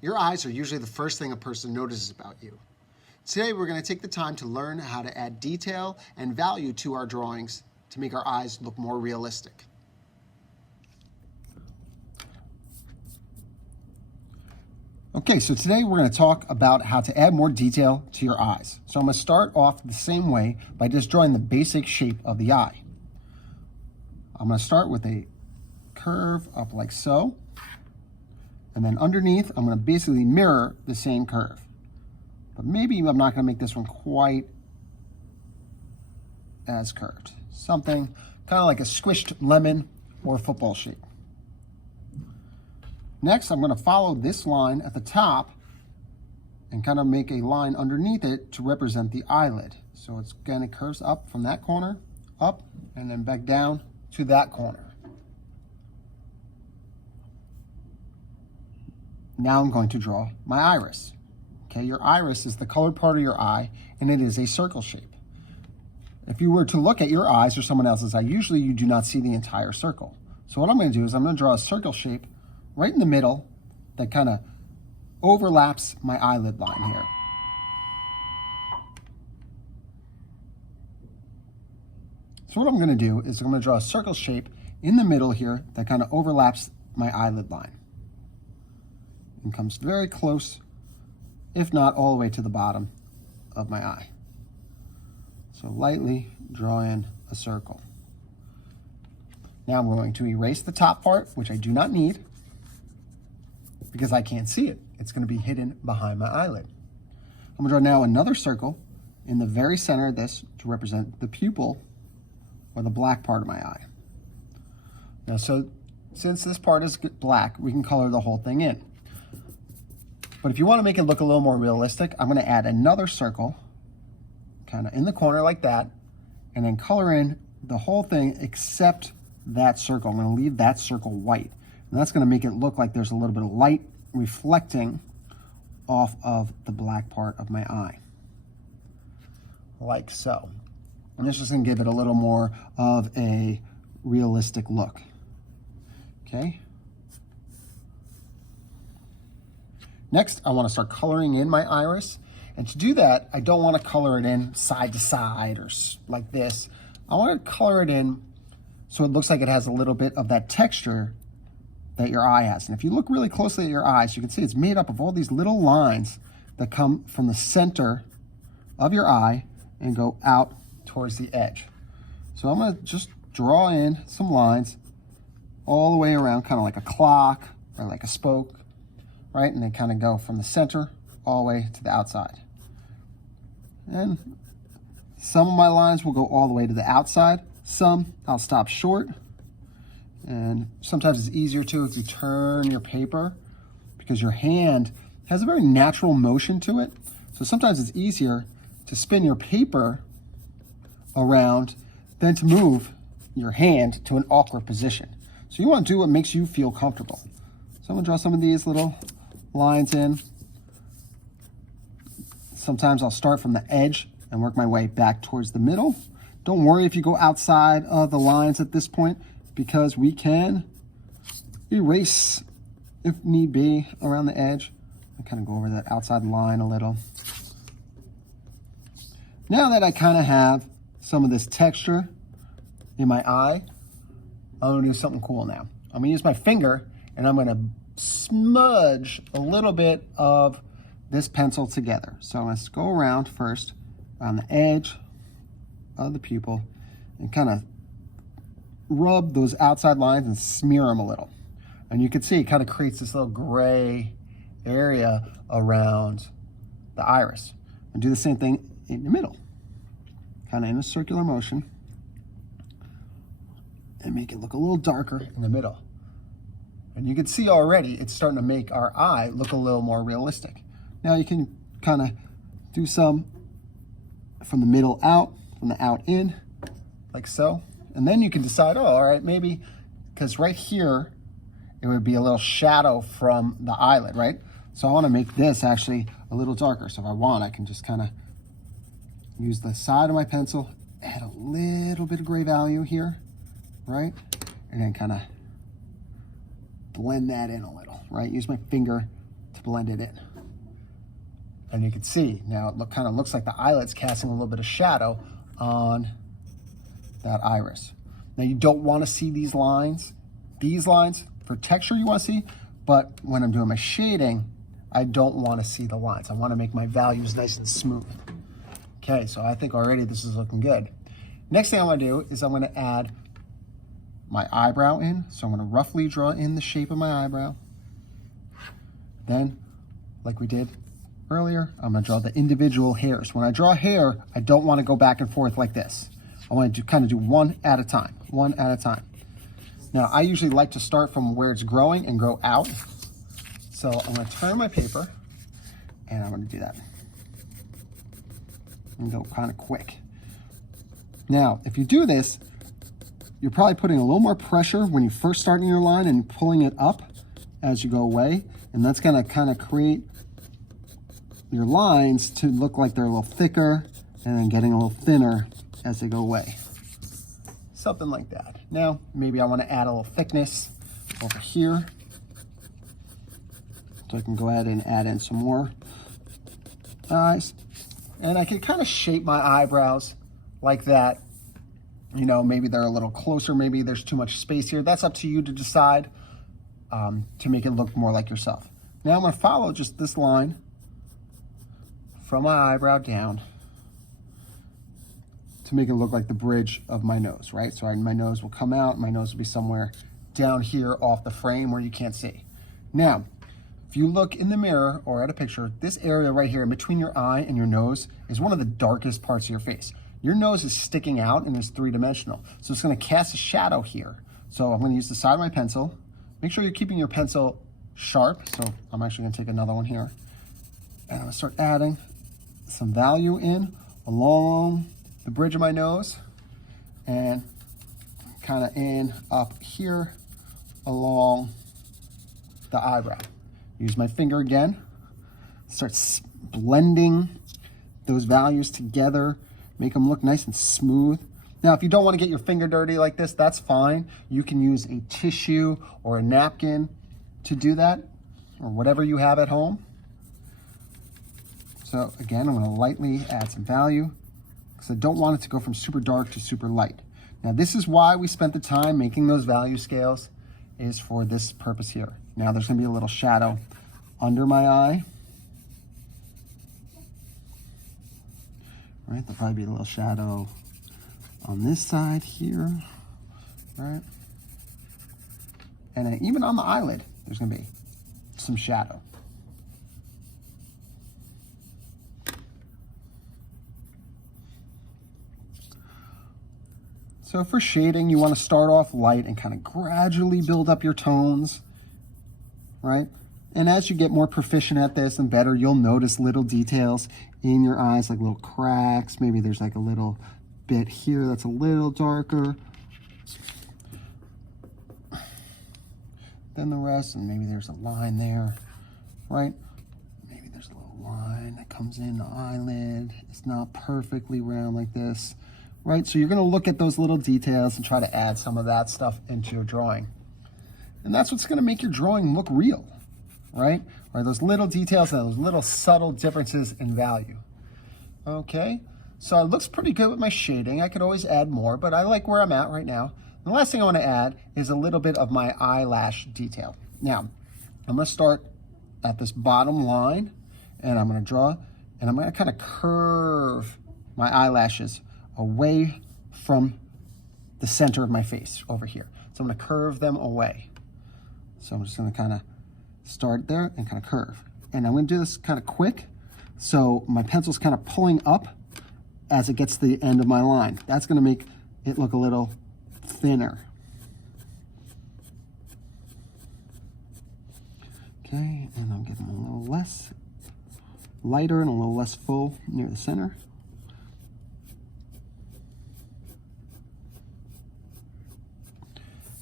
Your eyes are usually the first thing a person notices about you. Today we're going to take the time to learn how to add detail and value to our drawings to make our eyes look more realistic. Okay, so today we're going to talk about how to add more detail to your eyes. So I'm going to start off the same way by just drawing the basic shape of the eye. I'm going to start with a curve up like so. And then underneath, I'm going to basically mirror the same curve. But maybe I'm not going to make this one quite as curved. Something kind of like a squished lemon or football shape. Next, I'm going to follow this line at the top and kind of make a line underneath it to represent the eyelid. So it's again, it curves up from that corner, up, and then back down to that corner. Now I'm going to draw my iris. Okay, your iris is the colored part of your eye, and it is a circle shape. If you were to look at your eyes or someone else's eye, usually you do not see the entire circle. So what I'm going to do is I'm going to draw a circle shape right in the middle that kind of overlaps my eyelid line here. So what I'm going to do is I'm going to draw a circle shape in the middle here that kind of overlaps my eyelid line and comes very close, if not all the way to the bottom of my eye. So lightly draw in a circle. Now I'm going to erase the top part, which I do not need because I can't see it. It's going to be hidden behind my eyelid. I'm going to draw now another circle in the very center of this to represent the pupil or the black part of my eye. Now, so since this part is black, we can color the whole thing in. But if you want to make it look a little more realistic, I'm going to add another circle kind of in the corner like that, and then color in the whole thing except that circle. I'm going to leave that circle white. And that's going to make it look like there's a little bit of light reflecting off of the black part of my eye, like so. And this is going to give it a little more of a realistic look. Okay. Next, I want to start coloring in my iris. And to do that, I don't want to color it in side to side or like this. I want to color it in so it looks like it has a little bit of that texture that your eye has. And if you look really closely at your eyes, you can see it's made up of all these little lines that come from the center of your eye and go out towards the edge. So I'm going to just draw in some lines all the way around, kind of like a clock or like a spoke, right? And they kind of go from the center all the way to the outside. And some of my lines will go all the way to the outside. Some I'll stop short. And sometimes it's easier too if you turn your paper because your hand has a very natural motion to it. So sometimes it's easier to spin your paper around than to move your hand to an awkward position. So you want to do what makes you feel comfortable. So I'm going to draw some of these little lines in. Sometimes I'll start from the edge and work my way back towards the middle. Don't worry if you go outside of the lines at this point because we can erase if need be around the edge. I kind of go over that outside line a little. Now that I kind of have some of this texture in my eye, I'm going to do something cool now. I'm going to use my finger and I'm going to smudge a little bit of this pencil together. So let's go around first on the edge of the pupil and kind of rub those outside lines and smear them a little. And you can see it kind of creates this little gray area around the iris. And do the same thing in the middle, kind of in a circular motion, and make it look a little darker in the middle. And you can see already it's starting to make our eye look a little more realistic. Now you can kind of do some from the middle out, from the out in, like so. And then you can decide, oh, all right, maybe, because right here, it would be a little shadow from the eyelid, right? So I want to make this actually a little darker. So if I want, I can just kind of use the side of my pencil, add a little bit of gray value here, right? And then kind of blend that in a little, right? Use my finger to blend it in. And you can see now it kind of looks like the eyelid's casting a little bit of shadow on that iris. Now you don't want to see these lines. These lines, for texture you want to see, but when I'm doing my shading, I don't want to see the lines. I want to make my values nice and smooth. Okay, so I think already this is looking good. Next thing I'm going to do is I'm going to add my eyebrow in. So I'm going to roughly draw in the shape of my eyebrow. Then, like we did earlier, I'm going to draw the individual hairs. When I draw hair, I don't want to go back and forth like this. I want to kind of do one at a time, one at a time. Now, I usually like to start from where it's growing and grow out. So I'm going to turn my paper, and I'm going to do that. And go kind of quick. Now, if you do this, you're probably putting a little more pressure when you first start in your line and pulling it up as you go away. And that's going to kind of create your lines to look like they're a little thicker and then getting a little thinner as they go away. Something like that. Now, maybe I want to add a little thickness over here. So I can go ahead and add in some more eyes. And I can kind of shape my eyebrows like that. You know, maybe they're a little closer. Maybe there's too much space here. That's up to you to decide to make it look more like yourself. Now I'm going to follow just this line from my eyebrow down to make it look like the bridge of my nose, right? So my nose will come out, my nose will be somewhere down here off the frame where you can't see. Now, if you look in the mirror or at a picture, this area right here in between your eye and your nose is one of the darkest parts of your face. Your nose is sticking out and is three-dimensional. So it's gonna cast a shadow here. So I'm gonna use the side of my pencil. Make sure you're keeping your pencil sharp. So I'm actually gonna take another one here. And I'm gonna start adding some value in along the bridge of my nose and kind of in up here along the eyebrow. Use my finger again, start blending those values together, make them look nice and smooth. Now, if you don't want to get your finger dirty like this, that's fine. You can use a tissue or a napkin to do that, or whatever you have at home. So again, I'm going to lightly add some value because I don't want it to go from super dark to super light. Now, this is why we spent the time making those value scales, is for this purpose here. Now, there's going to be a little shadow under my eye. Right, there'll probably be a little shadow on this side here, right? And then even on the eyelid, there's going to be some shadow. So for shading, you want to start off light and kind of gradually build up your tones, right? And as you get more proficient at this and better, you'll notice little details in your eyes, like little cracks. Maybe there's like a little bit here that's a little darker than the rest, and maybe there's a line there, right? Maybe there's a little line that comes in the eyelid. It's not perfectly round like this. Right, so you're going to look at those little details and try to add some of that stuff into your drawing. And that's what's going to make your drawing look real, right? Or those little details and those little subtle differences in value. Okay, so it looks pretty good with my shading. I could always add more, but I like where I'm at right now. And the last thing I want to add is a little bit of my eyelash detail. Now, I'm going to start at this bottom line, and I'm going to draw, and I'm going to kind of curve my eyelashes away from the center of my face over here. So I'm going to curve them away. So I'm just going to kind of start there and kind of curve. And I'm going to do this kind of quick. So my pencil's kind of pulling up as it gets to the end of my line. That's going to make it look a little thinner. Okay, and I'm getting a little less lighter and a little less full near the center.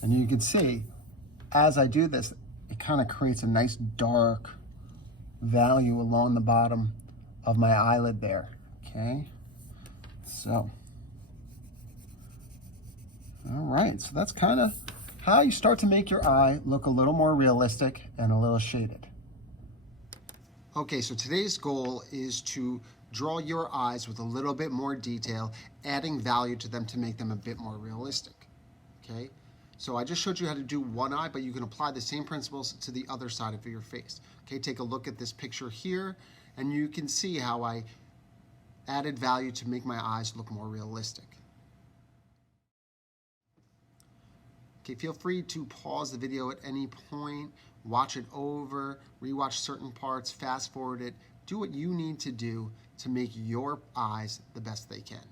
And you can see, as I do this, it kind of creates a nice dark value along the bottom of my eyelid there, okay? So, all right, so that's kind of how you start to make your eye look a little more realistic and a little shaded. Okay, so today's goal is to draw your eyes with a little bit more detail, adding value to them to make them a bit more realistic. Okay, so I just showed you how to do one eye, but you can apply the same principles to the other side of your face. Okay, take a look at this picture here, and you can see how I added value to make my eyes look more realistic. Okay, feel free to pause the video at any point, watch it over, rewatch certain parts, fast forward it, do what you need to do to make your eyes the best they can.